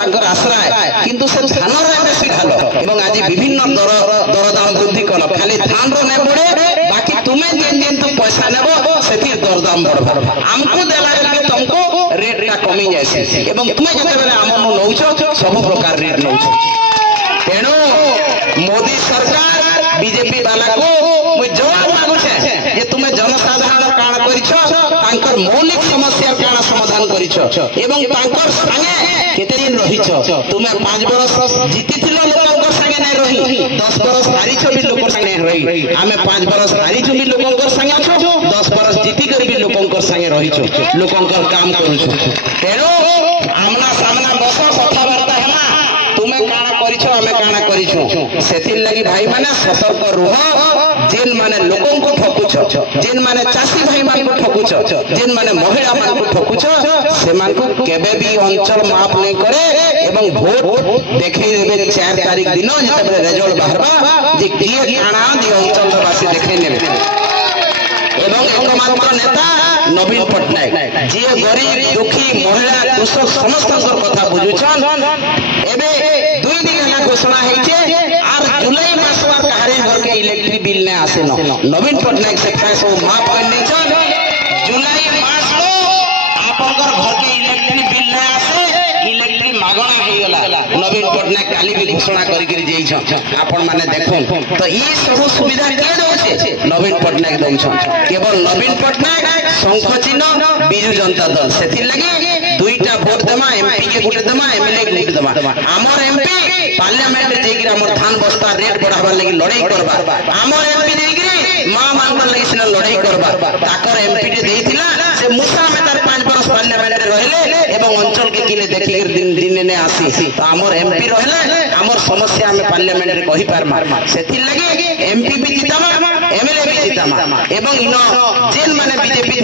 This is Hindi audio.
आश्रय किंतु से धान बेसी खाल एवं आज विभिन्न दरदाम वृद्धि कल खाली धान रो नहीं बढ़े बाकी तुम्हें जेन जेन तू पैसा नेब से दरदाम बढ़ आमको देला तुमको रेट टा कमी जाए एवं तुम्हें जिते आम नौ सब प्रकार रेट नौ तेणु मोदी सरकार बीजेपी वाला को मुझे जवाब मागुचे जे तुम्हें जनसाधारण काण कर मौलिक समस्या काण समाधान कर एवं केते दिन रहिछ तुम्हें 5 वर्ष जीती लोक संगे नहीं रही 10 वर्ष हारिछ भी लोक संगे रही आमे 5 वर्ष हारिछ भी लोक संगे अछो 10 वर्ष जीती कर भी लोक संगे रहिछ लोक काम करूछ तेणु आमना सामना बस कथबार्ता है तुम्हें काना करिछ आमे काना करिछु सेथिर लागि भाई माने सतर्क रुह जेन माने लोकों को ठकुछ जेन माने चासी भाई मान को ठकुछ जेन माने महिला मान को ठकुछ से मान को केबे भी अंचल माफ नहीं करे एवं वोट देखै देबे 4 तारीख दिन जते रिजल्ट बाहरबा जे किए काना जे अंचल वासी देखै नेबे एवं एकमात्र नेता नवीन पटनायक जी गरीब दुखी महिला कृषक समस्त कथा बुझुछन एबे 2 दिन हला घोषणा हेचे आर जुलाई मास कहारे घर के इलेक्ट्रिक बिल ने आसे न नवीन पटनायक से पैसा माफ करने छन जुलाई मास को आपनकर घर के इलेक्ट्रिक बिल ने आसे इलेक्ट्रिक मागणा हे गला नवीन पटनायक काली भी घोषणा करि करि जेई छ आपन माने देखो तो ई सब सुविधा के दोछे नवीन पटनायक दोछ केवल नवीन पटनायक शंख चिन्ह बिजू जनता दल सेथि लागि दुईटा वोट देमा एमपी के गुटे देमा एमएलए के गुटे देमा हमर एमपी पार्लियामेंट रे जेकि हमर धान बस्ता रेट बढ़ाबा लागि लड़ाई करबा हमर एमपी जेकि मां मानकर लागि सिना लड़ाई करबा ताकर एमपी रे देइथिला से मुसा में तार 5 वर्ष पार्लियामेंट रे रहले एवं अंचल के किले देखि दिन दिन ने आसी तो हमर एमपी रहले हमर समस्या हमें पार्लियामेंट रे कहि पारमा सेथि लागि एमपी भी जितामा एमएलए भी जितामा एवं इनो जेन माने बीजेपी